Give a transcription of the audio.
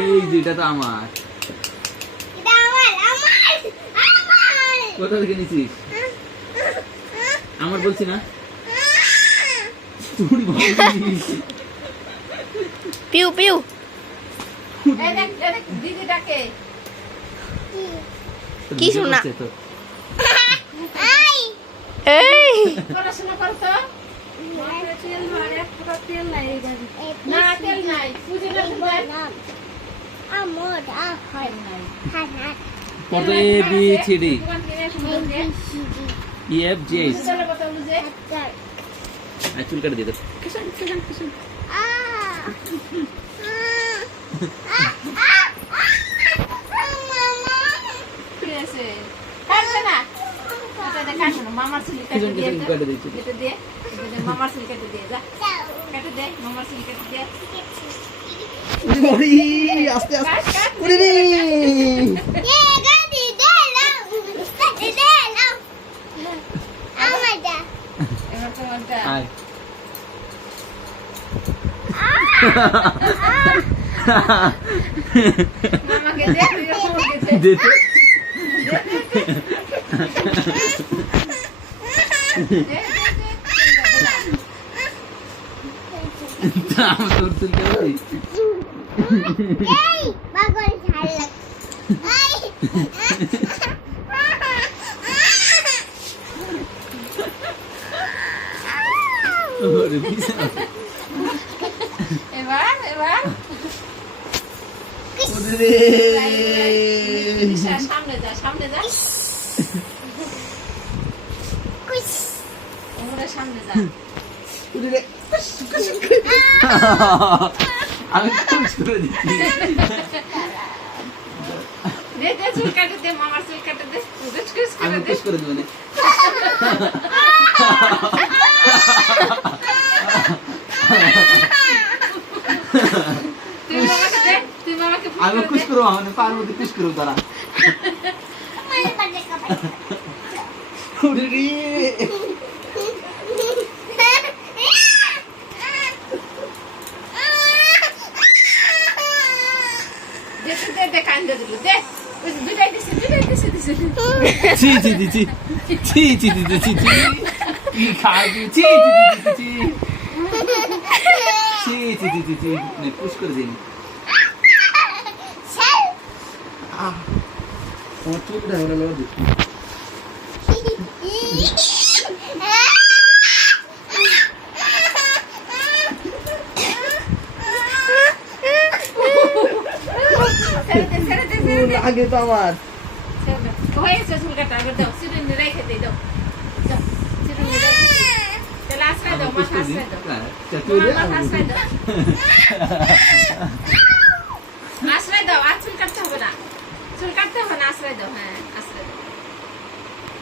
এই যেটা তো আমার। কোথা থেকে নিছিস? আমার বলছি না। তুই বলিস। পিউ পিউ। দিদি ডাকে কি শোনা? এই পড়াশোনা করতো না, তেল নাই কত A B C D E F G H. চুল কাটে দিয়ে দাও। মামার চুল কেটে দিয়ে মামার চুল কেটে দিয়ে যা কেটে দে মামার চুল কেটে দিয়ে আস্তে আস্তে ওরে রে এবার তোমারটা আয় মামাকে দে মামাকে দে দে তো। আমার তোর চুল কাটে ওরে বিশাল। এবার এবার ওরে রে সামনে যা ওমরে সামনে যা ওরে রে আমি খুশ করে দিচ্ছি। দে দে চুল কেটে দে মামার চুল কেটে দে খুশ আমি করে দে খুশ করে দেবো না। তুই মামাকে দে তুই মামাকে আমি খুশ করবো মানে পার মধ্যে খুশ করবো তারা। ওরে রে দে দে কান্দে দিল দে ওই দুটাই দিছে ছি ছি ছি ছি ছি ছি ছি ছি ছি কি খাবি ছি ছি ছি ছি ছি ছি ছি ছি নে পুশ করে দিন। আমার চুল ঢাকা লাগা দেখি। আগে তো আমার হয়েছে চুল কাটা আগে দাও সিরিঞ্জে রেখে দে দাও সিরিঞ্জে রেখে দে তাহলে আশ্রয় দাও মাথা আশ্রয় দাও মাথা আশ্রয় দাও